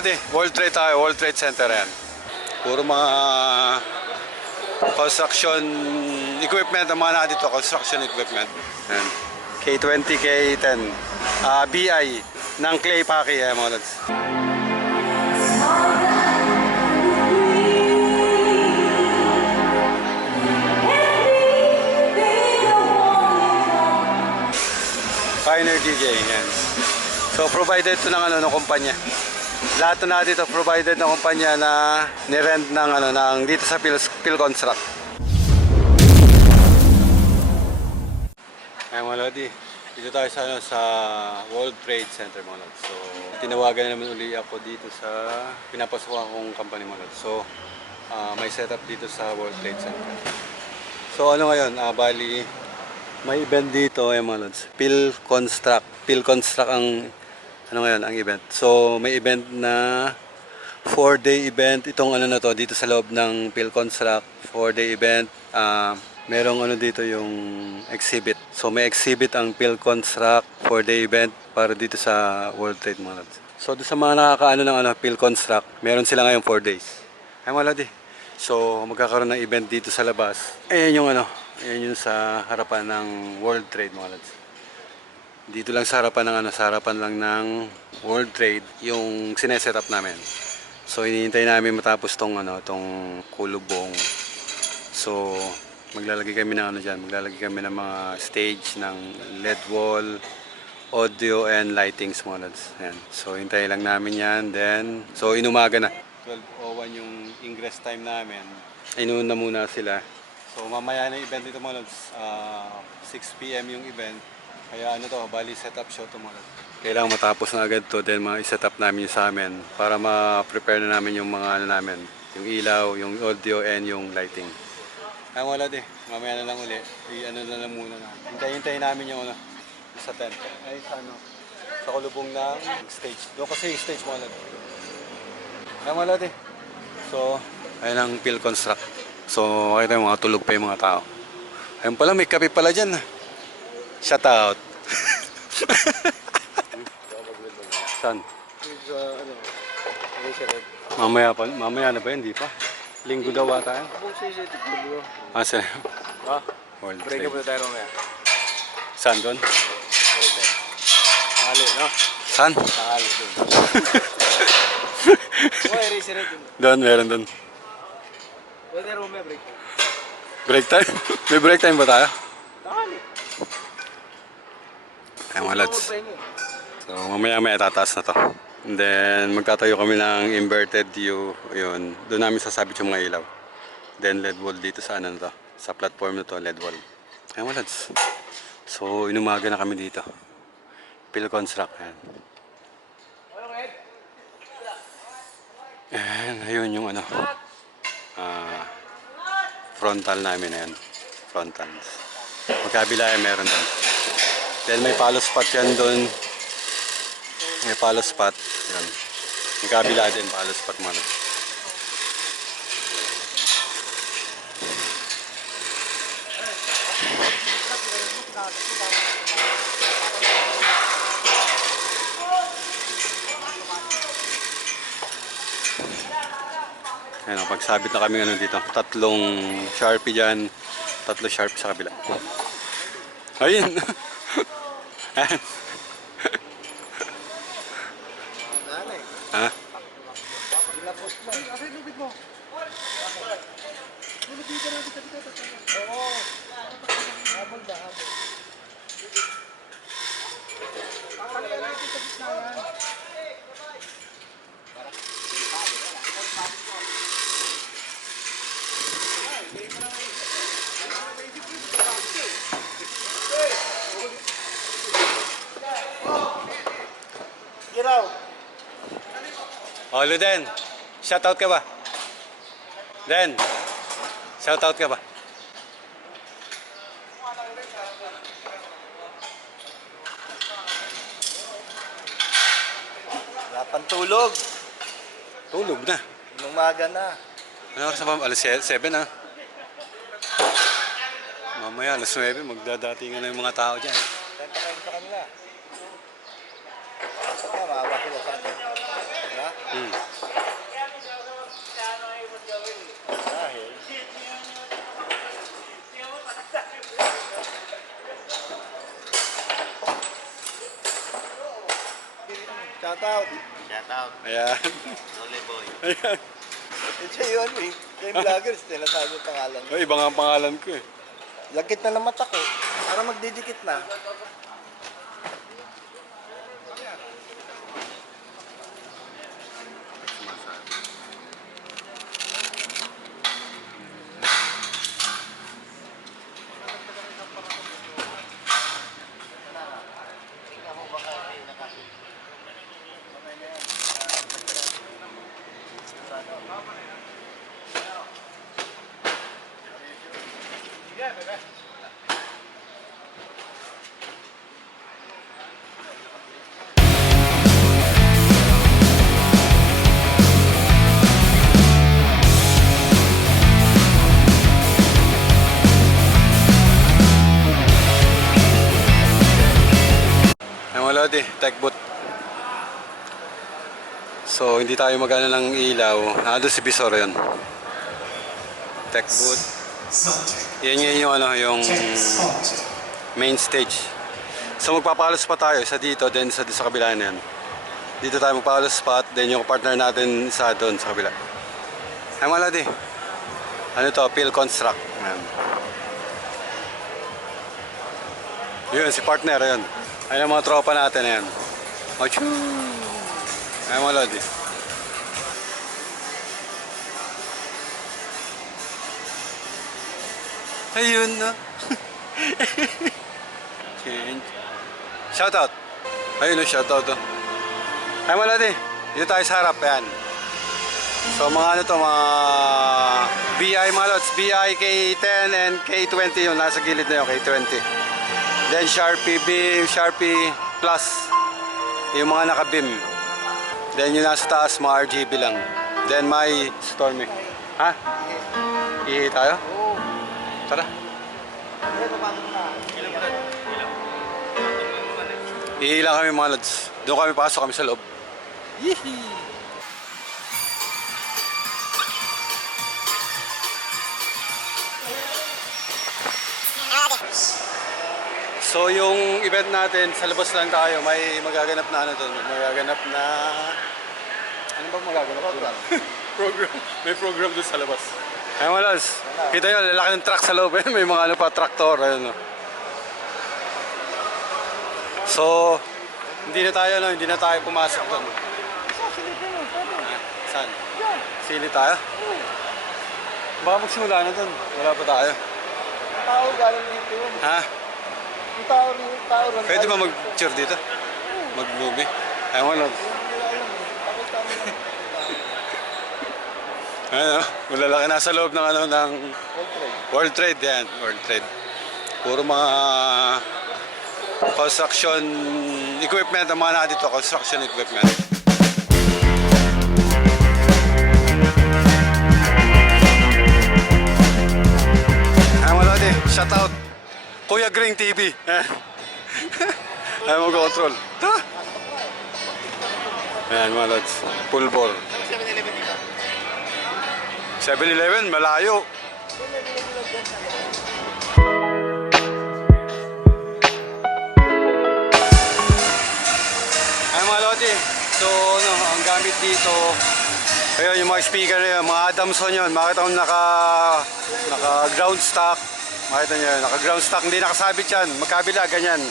Melody, World Trade tayo, World Trade Center yan. Puro mga construction equipment ang mga dito, construction equipment. Yan. K20, K10, BI ng Clay Paki mga lods. Pioneer DJ yan. So provided to ng kumpanya. Lahat na dito provided ng kumpanya na ni-rent ng dito sa Philconstruct. Ay mga lodi, dito tayo sa World Trade Center mga lodi. So tinawagan na naman uli ako dito sa pinapasukan kong company mga lodi. So may setup dito sa World Trade Center. So ngayon, bali may event dito mga lods. Philconstruct ang ngayon ang event. So may event na 4-day event itong na to dito sa loob ng Philconstruct 4-day event. Merong dito yung exhibit. So may exhibit ang Philconstruct 4-day event para dito sa World Trade mga lods. So doon sa mga nakakaano ng Philconstruct, meron sila ngayong 4 days. Ay mga lodi. So magkakaroon ng event dito sa labas. Ayan yung ayan yung sa harapan ng World Trade mga lods. Dito lang sa harapan sa harapan lang ng World Trade yung sineset up namin. So hinihintay namin matapos tong kulubong. So maglalagay kami ng diyan, maglalagay kami ng mga stage ng LED wall, audio and lightings mga lods. Ayan. So hintayin lang namin 'yan. Then so inumaga na. 12:01 yung ingress time namin. Inuuna muna sila. So mamaya na event dito mga lods, 6 PM yung event. Kaya bali setup show to mga lods. Kailangan matapos na agad to, then i-set up namin yung sa amin para ma-prepare na namin yung mga namin, yung ilaw, yung audio and yung lighting. Ay wala mamaya na lang uli. Na lang muna na. Hintayin namin yung sa tent. Ay sa kulubong ng stage. Doon kasi yung stage mga lods. Ay wala So ayun ang Philconstruct. So, makita yung mga tulog pa yung mga tao. Ayun pala, may kape pala dyan. Shout out. Saan? Mamaya na ba yun? Di pa? Linggo daw ata yan? Saan? World Trade. Break up na tayo mamaya. Saan doon? Tanghali, no? Saan? Tanghali doon. Racer red doon. Doon, meron doon. Pwede rin may break time. Break time? May break time ba tayo? Tanghali. Ay mga lads. So mamaya tataas na to. And then magtatayo kami ng inverted view. Yun. Doon namin sasabit yung mga ilaw. Then LED wall dito sa to. Sa platform na to, LED wall. Ay mga lads. So inumaga na kami dito. Philconstruct yan. And ayun yung frontal namin yan. Frontals. Magkabila meron doon. Then may palo spot yan doon. May palo spot. Yan. Magkabila din palo spot mo. Ayan, pagsabit na kami dito. 3 Sharpie dyan. 3 Sharpie sa kabila. Ayun. Ha? Oh, Luden, shoutout ka ba? Den, shoutout ka ba? Wala pang tulog. Tulog na. Umaga na. Ano oras na ba? Alas 7 ha? Mamaya alas 9 magdadatingan na yung mga tao dyan. Tayo pa kayo sa kanila. Maawa sila sa atin. Ha? Hmm. Dahil, shout out. Shout out, Ayan. Lole Boy. Ayan. Siya yun eh. Siya yung vloggers, tinasabi yung pangalan. Oh, iba nga ang pangalan ko eh. Lagkit na ng mata ko. Para magdidikit na. Ang wala di, tech boot. So, hindi tayo magana ng ilaw. Nado si Bisoro yun. Tech boot. Yan yung ano, yung main stage. So, magpapalos pa tayo. Isa dito, then sa kabila na yan. Dito tayo magpapalos spot, then yung partner natin sa doon sa kabila. Ang wala di. Ano to? Peel Construct. Ayan. Yun, si partner, yun. Ayun ang mga tropa natin, ayan. Achoo! Ayun mga lodi. Ayun na. Change. Shoutout. Ayun o, shoutout to. Ayun mga lodi. Dito tayo sa harap, ayan. So mga ano to, mga BI mga lods. BI K10 and K20 yung nasa gilid na yun, K20. Then Sharpie B, Sharpie Plus, yung mga naka-beam. Then yung nasa taas, mga RGB lang. Then may Stormy. Ha? Ihi tayo? Oo. Tara. Hindi, papasok na. Ihi lang kami mga lods. Doon kami pasok kami sa loob. Yee! So yung event natin, sa labas lang tayo, may magaganap na ano doon, magaganap na... Ano ba magaganap? Program. Program. May program doon sa labas. Ayun mga lods, kita nyo, lalaki ng truck sa loob, may mga ano pa, traktor, ayun no. So, hindi na tayo pumasok doon. Saan? Sili tayo? Baka magsimula na doon, wala pa tayo. Ang tao galing dito yun. Ha? Ang tao rin. Pwede ba mag-cheer dito? Mag-movie? Ayun mga lods. Ano, malalaki nasa loob ng ano ng World Trade yan, World Trade. Puro mga construction equipment ang mga dito, construction equipment. Ay mga lodi, shout out Kuya Green TV. Ay mag-control. Tara. Ayan mga lods, full bore. 7-Eleven, malayo. Ay mga lodi, so ano, ang gamit dito, ayun yung mga speaker na yun, mga Adamson yun, makita mo naka ground stock, makita nyo yun, naka ground stock, hindi nakasabit yan, magkabila, ganyan.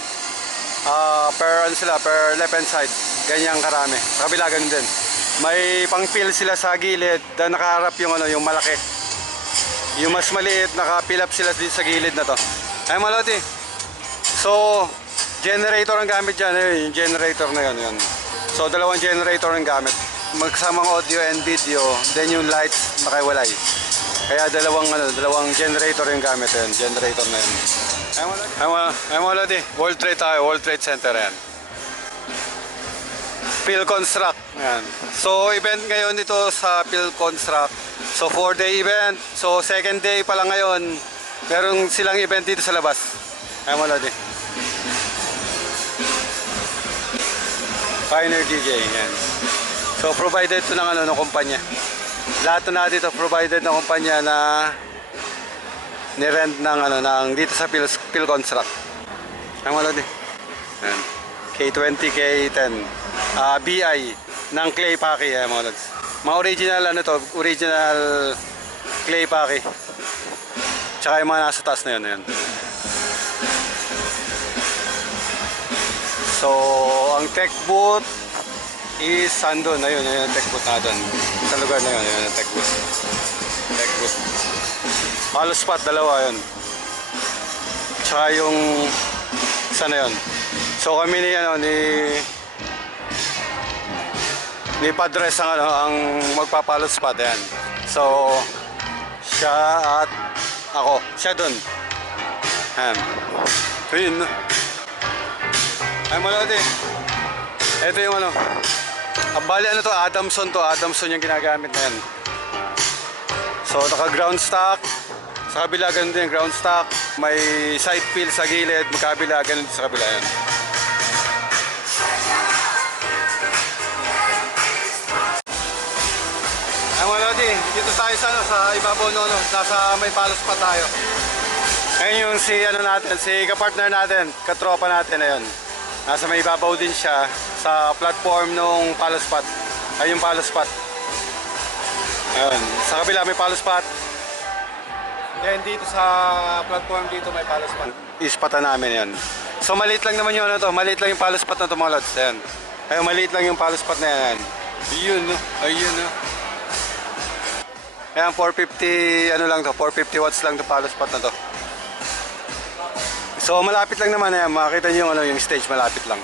Per ano sila, per left hand side, ganyan karami, sa kabila ganun din. May pang-fill sila sa gilid, dahil nakaharap yung ano, yung malaki. Yung mas maliit, naka-fill up sila dito sa gilid na to. Ay mga lodi. So, generator ang gamit dyan, yung generator na yun. So, dalawang generator ang gamit. Magkasamang audio and video, then yung lights nakaiwalay. Kaya dalawang generator yung gamit yun, generator na yun. Ay mga lodi, World Trade tayo, World Trade Center yan. Peel Construct. Ayan. So, event ngayon dito sa Peel Construct. So, 4-day event. So, second day pa lang ngayon. Meron silang event dito sa labas. Ayan mo, Lodi. Pioneer DJ, yan. So provided to ng ano ng kumpanya. Lahat na dito provided ng kumpanya na ni-rent ng ano ng dito sa Phil Construct. Ang wala din. Yan. K20, K10. BI ng clay paki mga lods. Mga original ano to, original clay paki. Tsaka yung mga nasa taas na yun. So, ang tech booth is andun. Ayun yung tech booth na doon. Sa lugar na yun, ayun yung tech booth. Tech booth. Hollow spot, dalawa yun. Tsaka yung isa na yun. So kami ni ni Padres ang magpapalo spot yan. So siya at ako, siya dun. Ayan. So yun. Ay malati. Ito yung ano. Bali ano to, Adamson yung ginagamit na yan. So naka ground stock. Sa kabila ganun din ground stock. May side fill sa gilid, magkabila ganun din sa kabila yan. Ay mga lodi, dito tayo sa ibabaw nasa may palos pa tayo. Ayun yung si kapartner natin, katropa natin na yun. Nasa may ibabaw din siya sa platform nung palos spot. Ay yung palos spot. Ayun, sa kabila may palos spot. Then dito sa platform dito may palos spot. Ispatan namin yan. So maliit lang naman yung maliit lang yung palos spot na ito mga lods. Ayan. Ayun, maliit lang yung palos spot na yan. Ayun, ayun. Ayan, 450, 450 watts lang ito palos spot na to. So malapit lang naman, ayan, makikita niyo yung stage, malapit lang.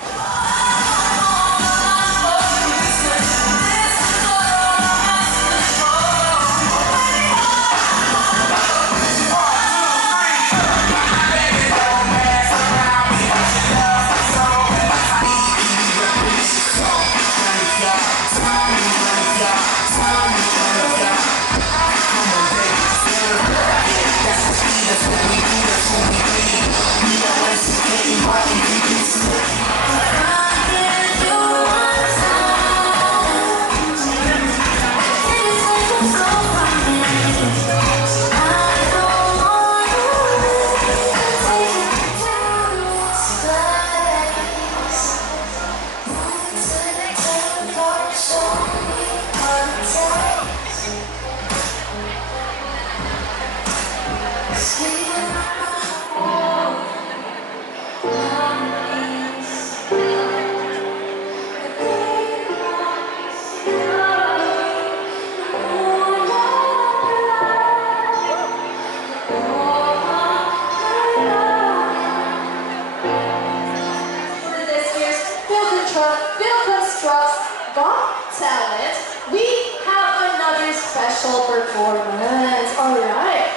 Talent, we have another special performance. All right.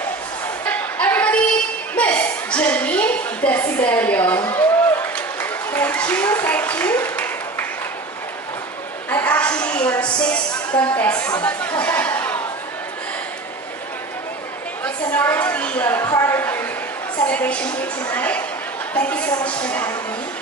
Everybody, Miss Janine Desiderio. Thank you. I'm actually your sixth contestant. It's an honor to be part of your celebration here tonight. Thank you so much for having me.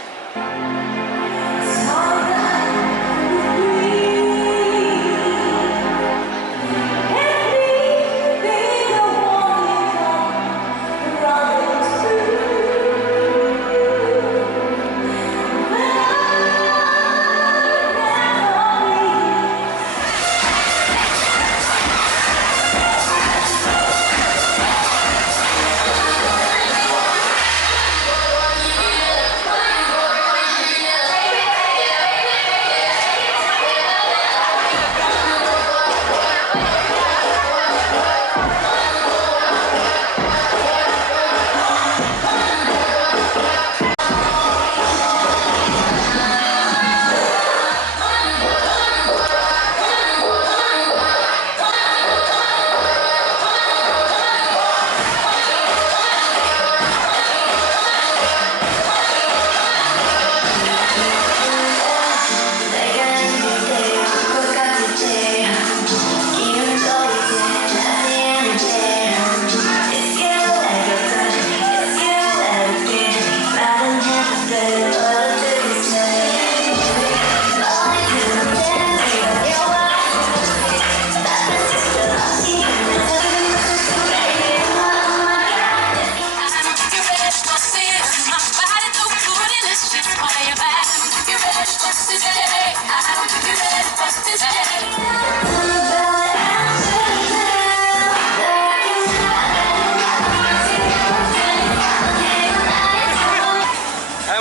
Ay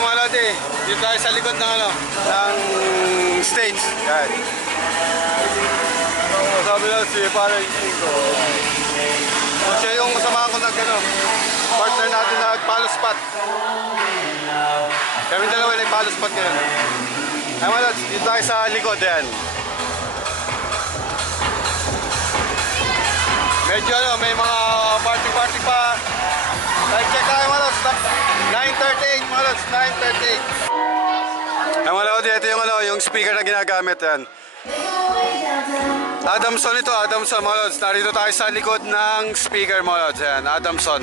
mga lodi, dito tayo sa likod ng stage. Yan. So, sabi lang si Parang Isingo. So, siya yung kasama ko partner natin na nagpalo spot. Kami dalawa yung nagpalo spot ngayon. Ay mga lodi, dito tayo sa likod. Yan. Medyo may mga party pa. Time check tayo mga lods. 9:38 mga lods. 9:38. Ay mga lods, ito yung speaker na ginagamit yan. Adamson ito, Adamson mga lods. Narito tayo sa likod ng speaker mga lods. Yan, Adamson.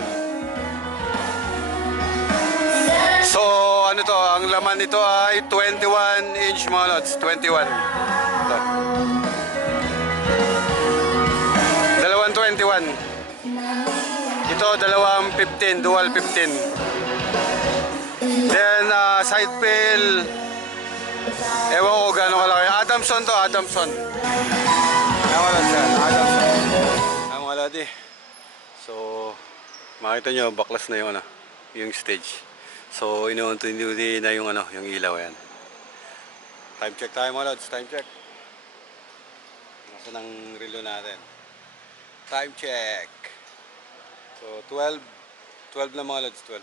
So ano to, ang laman nito ay 21 inch mga lods. 21. Ito. Dalawang 21. Ito, dalawang 15, dual 15. Then, side fill. Ewan ko gano'ng kalaki. Adamson to, Adamson. Ewan lang siya, Adamson. Ang mga lodi. So, makita nyo, baklas na yung stage. So, inuunti na yung ilaw yan. Time check tayo mga lods, time check. Nasaan ang relo natin? Time check. So 12 na mga lods, 12.